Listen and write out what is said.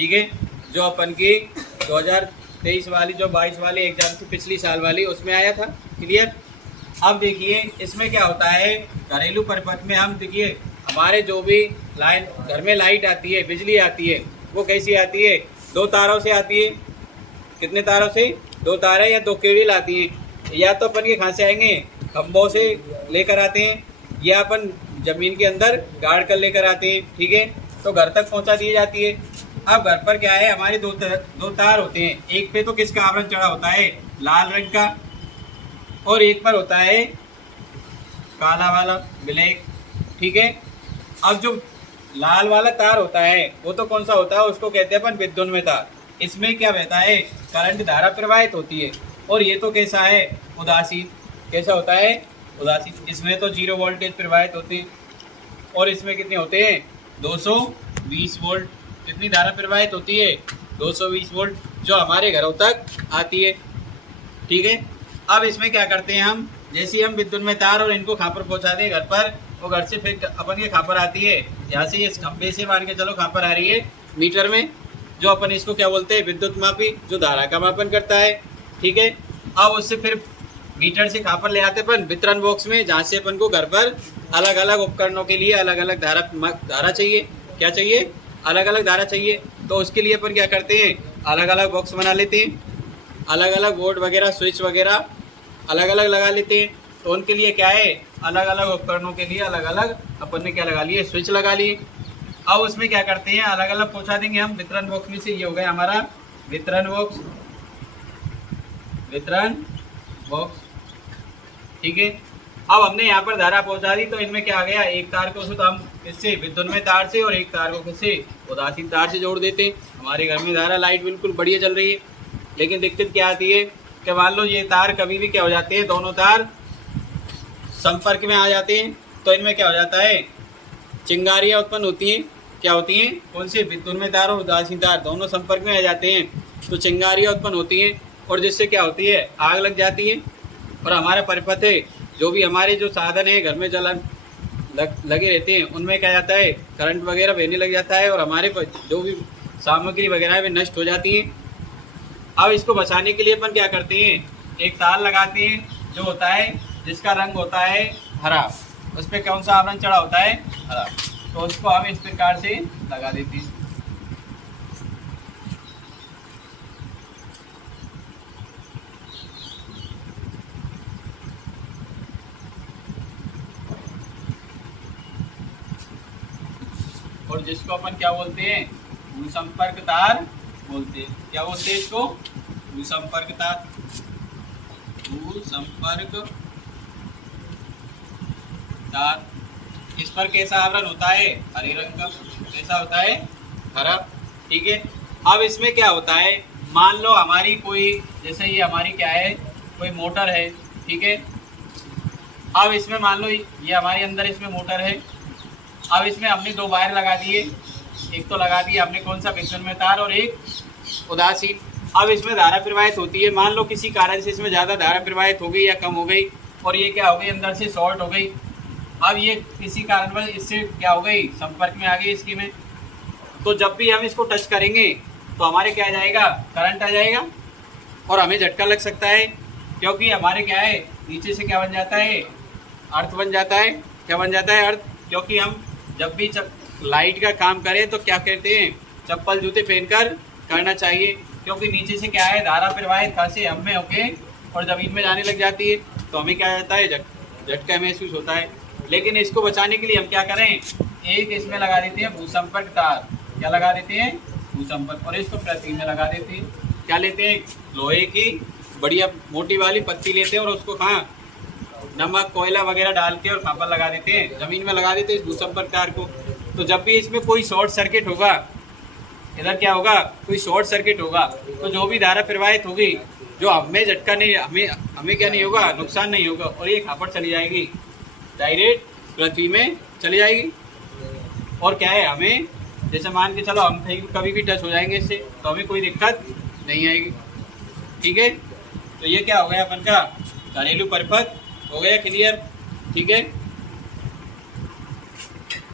ठीक है, जो अपन की 2023 वाली जो 22 वाली एग्जाम थी पिछली साल वाली उसमें आया था। क्लियर। अब देखिए इसमें क्या होता है, घरेलू परिपथ में हम देखिए हमारे जो भी लाइन घर में लाइट आती है, बिजली आती है, वो कैसी आती है, 2 तारों से आती है। कितने तारों से? 2 तारें या 2 केबल आती हैं। या तो अपन के कहाँ से आएंगे, खंभों से लेकर आते हैं, या अपन जमीन के अंदर गाड़ कर लेकर आते हैं। ठीक है, तो घर तक पहुंचा दी जाती है। अब घर पर क्या है, हमारे दो तार होते हैं। एक पे तो किसका आवरण चढ़ा होता है, लाल रंग का, और एक पर होता है काला वाला, ब्लैक। ठीक है, अब जो लाल वाला तार होता है वो तो कौन सा होता है, उसको कहते हैं अपन विद्युन्मय तार। इसमें क्या बहता है, करंट धारा प्रवाहित होती है। और ये तो कैसा है, उदासीन। कैसा होता है, उदासीन। इसमें तो 0 वोल्टेज प्रवाहित होती है, और इसमें कितने होते हैं, 220 वोल्ट। कितनी धारा प्रवाहित होती है, 220 वोल्ट, जो हमारे घरों तक आती है। ठीक है, अब इसमें क्या करते हैं हम, जैसे हम विद्युन्मय तार और इनको खापर पहुंचा दें घर पर, वो घर से फिर अपन के खापर आती है। यहाँ से इस खंभे से मान के चलो खापर आ रही है मीटर में, जो अपन इसको क्या बोलते हैं, विद्युत मापी, जो धारा का मापन करता है। ठीक है, अब उससे फिर मीटर से खापर ले आते अपन वितरण बॉक्स में, जहाँ से अपन को घर पर अलग अलग उपकरणों के लिए अलग अलग धारा चाहिए। क्या चाहिए, अलग अलग धारा चाहिए। तो उसके लिए अपन क्या करते हैं, अलग अलग बॉक्स बना लेते हैं, अलग अलग बोर्ड वगैरह, स्विच वगैरह अलग अलग लगा लेते हैं। तो उनके लिए क्या है, अलग अलग उपकरणों के लिए अलग अलग अपन ने क्या लगा लिए, स्विच लगा लिए। अब उसमें क्या करते हैं, अलग अलग पहुंचा देंगे हम वितरण बॉक्स में से। ये हो गया हमारा वितरण बॉक्स, वितरण बॉक्स। ठीक है, अब हमने यहाँ पर धारा पहुंचा दी, तो इनमें क्या आ गया, एक तार को तो हम इससे विद्युन्मय तार से, और एक तार को किससे, उदासीन तार से जोड़ देते हैं। हमारे घर में धारा लाइट बिल्कुल बढ़िया चल रही है। लेकिन दिक्कत क्या आती है कि मान लो ये तार कभी भी क्या हो जाते हैं, दोनों तार संपर्क में आ जाते हैं, तो इनमें क्या हो जाता है, चिंगारियाँ उत्पन्न होती हैं। क्या होती हैं, कौन से, विद्युन्मय तार और उदासीन तार दोनों संपर्क में आ जाते हैं, तो चिंगारियाँ उत्पन्न होती हैं, और जिससे क्या होती है, आग लग जाती है। और हमारा परिपथ है, जो भी हमारे जो साधन है घर में जलन लगे रहते हैं, उनमें क्या जाता है, करंट वगैरह बहने लग जाता है, और हमारे जो भी सामग्री वगैरह है वे नष्ट हो जाती हैं। अब इसको बचाने के लिए अपन क्या करते हैं, एक तार लगाते हैं, जो होता है जिसका रंग होता है हरा, उस पर कौन सा आवरण चढ़ा होता है, हरा। तो उसको हम इस प्रकार से लगा देते हैं। और जिसको अपन क्या बोलते हैं, भूसंपर्क तार बोलते हैं। क्या बोलते हैं इसको, भूसंपर्क तार। भूसंपर्क तार। इस पर कैसा आवरण होता है, हरे रंग का। कैसा होता है, हरा। ठीक है, अब इसमें क्या होता है, मान लो हमारी कोई, जैसे ये हमारी क्या है, कोई मोटर है। ठीक है, अब इसमें मान लो ये हमारे अंदर इसमें मोटर है। अब इसमें हमने 2 वायर लगा दिए, एक तो लगा दिया हमने कौन सा, विद्युन्मय तार, और एक उदासीन। अब इसमें धारा प्रवाहित होती है, मान लो किसी कारण से इसमें ज़्यादा धारा प्रवाहित हो गई या कम हो गई, और ये क्या हो गई, अंदर से शॉर्ट हो गई। अब ये किसी कारणवश इससे क्या हो गई, संपर्क में आ गई इसकी में, तो जब भी हम इसको टच करेंगे तो हमारे क्या आ जाएगा, करंट आ जाएगा, और हमें झटका लग सकता है। क्योंकि हमारे क्या है, नीचे से क्या बन जाता है, अर्थ बन जाता है। क्या बन जाता है, अर्थ। क्योंकि हम जब भी लाइट का काम करें तो क्या कहते हैं, चप्पल जूते पहनकर करना चाहिए। क्योंकि नीचे से क्या है, धारा प्रवाहित कहाँ से, हम में होके और जमीन में जाने लग जाती है, तो हमें क्या जाता है, झटका महसूस होता है। लेकिन इसको बचाने के लिए हम क्या करें, एक इसमें लगा देते हैं भूसंपर्क तार। क्या लगा देते हैं, भूसंपर्क। और इसको पृथ्वी में लगा देते हैं। क्या लेते हैं, लोहे की बढ़िया मोटी वाली पत्ती लेते हैं, और उसको कहाँ, नमक कोयला वगैरह डाल के और खापर लगा देते हैं, जमीन में लगा देते हैं इस भूसंपर्क तार को। तो जब भी इसमें कोई शॉर्ट सर्किट होगा, इधर क्या होगा, कोई शॉर्ट सर्किट होगा, तो जो भी धारा प्रवाहित होगी, जो हमें झटका नहीं, हमें क्या नहीं होगा, नुकसान नहीं होगा, और ये खापर चली जाएगी, डायरेक्ट पृथ्वी में चली जाएगी। और क्या है, हमें जैसे मान के चलो हम कभी भी टच हो जाएंगे इससे, तो हमें कोई दिक्कत नहीं आएगी। ठीक है, तो ये क्या हो गया अपन का घरेलू परिपथ हो गया क्लियर। ठीक है।